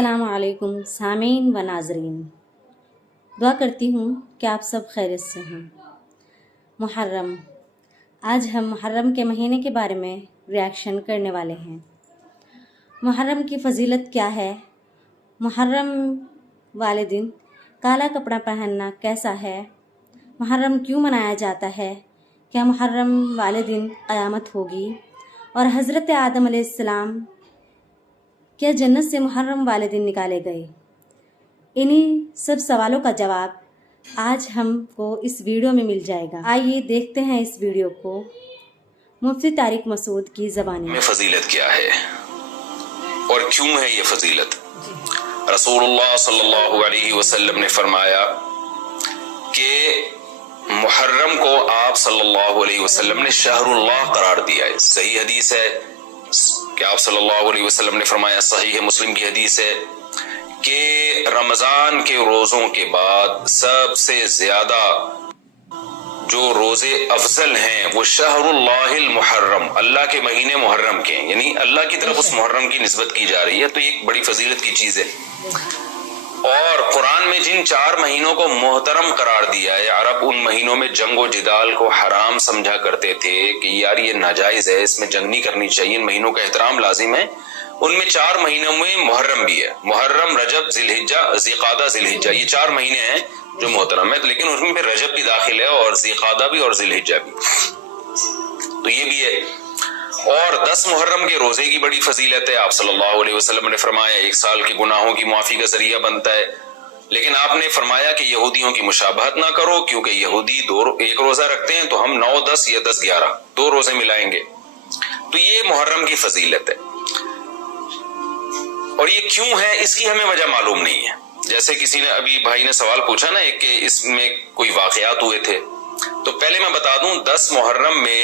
السلام علیکم سامعین و ناظرین، دعا کرتی ہوں کہ آپ سب خیریت سے ہوں۔ محرم، آج ہم محرم کے مہینے کے بارے میں ریاکشن کرنے والے ہیں۔ محرم کی فضیلت کیا ہے؟ محرم والے دن کالا کپڑا پہننا کیسا ہے؟ محرم کیوں منایا جاتا ہے؟ کیا محرم والے دن قیامت ہوگی؟ اور حضرت آدم علیہ السلام کیا جنت سے محرم والے دن نکالے گئے؟ انہی سب سوالوں کا جواب آج ہم کو اس ویڈیو میں مل جائے گا۔ آئیے دیکھتے ہیں اس ویڈیو کو مفتی طارق مسعود کی زبانی میں۔ فضیلت کیا ہے اور کیوں ہے یہ فضیلت؟ رسول اللہ صلی اللہ علیہ وسلم نے فرمایا کہ محرم کو آپ صلی اللہ علیہ وسلم نے شہر اللہ قرار دیا ہے۔ صحیح حدیث ہے کہ آپ صلی اللہ علیہ وسلم نے فرمایا، صحیح مسلم کی حدیث ہے کہ رمضان کے روزوں کے بعد سب سے زیادہ جو روزے افضل ہیں وہ شہر اللہ المحرم، اللہ کے مہینے محرم کے، یعنی اللہ کی طرف اس محرم کی نسبت کی جا رہی ہے، تو یہ ایک بڑی فضیلت کی چیز ہے۔ اور قرآن میں جن 4 مہینوں کو محترم قرار دیا ہے، عرب ان مہینوں میں جنگ و جدال کو حرام سمجھا کرتے تھے کہ یار یہ ناجائز ہے، اس میں جنگ نہیں کرنی چاہیے، ان مہینوں کا احترام لازم ہے۔ ان میں 4 مہینوں میں محرم بھی ہے، محرم، رجب، ذی الحجہ، ذی قعدہ، ذی الحجہ، یہ 4 مہینے ہیں جو محترم ہے، لیکن اس میں پھر رجب بھی داخل ہے اور ذی قعدہ بھی اور ذی الحجہ بھی، تو یہ بھی ہے۔ اور 10 محرم کے روزے کی بڑی فضیلت ہے۔ آپ صلی اللہ علیہ وسلم نے فرمایا 1 سال کے گناہوں کی معافی کا ذریعہ بنتا ہے، لیکن آپ نے فرمایا کہ یہودیوں کی مشابہت نہ کرو، کیونکہ یہودی 1 روزہ رکھتے ہیں تو ہم 9، 10 یا 10، 11 2 روزے ملائیں گے، تو یہ محرم کی فضیلت ہے۔ اور یہ کیوں ہے اس کی ہمیں وجہ معلوم نہیں ہے۔ جیسے کسی نے ابھی بھائی نے سوال پوچھا نا ایک کہ اس میں کوئی واقعات ہوئے تھے، تو پہلے میں بتا دوں 10 محرم میں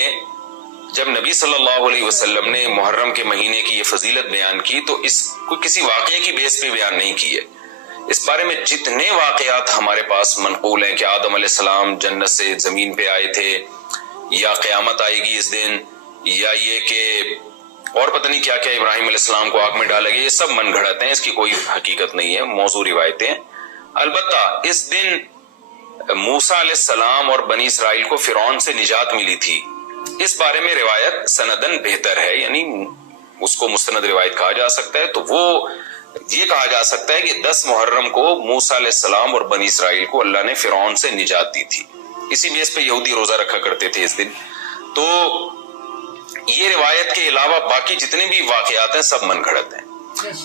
جب نبی صلی اللہ علیہ وسلم نے محرم کے مہینے کی یہ فضیلت بیان کی تو اس کو کسی واقعے کی بیس پہ بیان نہیں کی ہے۔ اس بارے میں جتنے واقعات ہمارے پاس منقول ہیں کہ آدم علیہ السلام جنت سے زمین پہ آئے تھے، یا قیامت آئے گی اس دن، یا یہ کہ اور پتہ نہیں کیا کیا، ابراہیم علیہ السلام کو آگ میں ڈالا گیا، یہ سب من گھڑت ہیں، اس کی کوئی حقیقت نہیں ہے، موضوع روایتیں۔ البتہ اس دن موسیٰ علیہ السلام اور بنی اسرائیل کو فرعون سے نجات ملی تھی، اس بارے میں روایت سندن بہتر ہے، یعنی اس کو مستند روایت کہا جا سکتا ہے۔ تو وہ یہ کہا جا سکتا ہے کہ 10 محرم کو موسیٰ علیہ السلام اور بنی اسرائیل کو اللہ نے فرعون سے نجات دی تھی، اسی بیس پہ یہودی روزہ رکھا کرتے تھے اس دن۔ تو یہ روایت کے علاوہ باقی جتنے بھی واقعات ہیں سب من گھڑت ہیں۔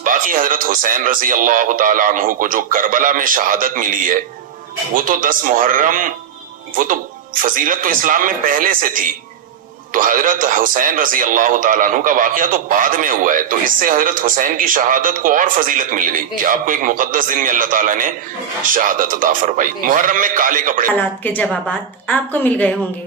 باقی حضرت حسین رضی اللہ تعالی عنہ کو جو کربلا میں شہادت ملی ہے، وہ تو 10 محرم، وہ تو فضیلت تو اسلام میں پہلے سے تھی، تو حضرت حسین رضی اللہ تعالیٰ عنہ کا واقعہ تو بعد میں ہوا ہے، تو اس سے حضرت حسین کی شہادت کو اور فضیلت مل گئی کہ آپ کو ایک مقدس دن میں اللہ تعالیٰ نے شہادت عطا فرمائی۔ محرم میں کالے کپڑے حالات کے جوابات آپ کو مل گئے ہوں گے۔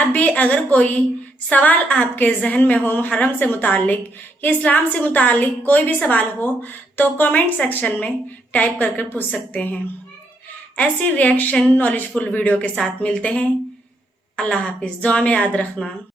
اب بھی اگر کوئی سوال آپ کے ذہن میں ہو محرم سے متعلق یا اسلام سے متعلق کوئی بھی سوال ہو تو کامنٹ سیکشن میں ٹائپ کر پوچھ سکتے ہیں۔ ایسی ریاکشن نالج فل ویڈیو کے ساتھ ملتے ہیں۔ اللہ حافظ، دعا میں یاد رکھنا۔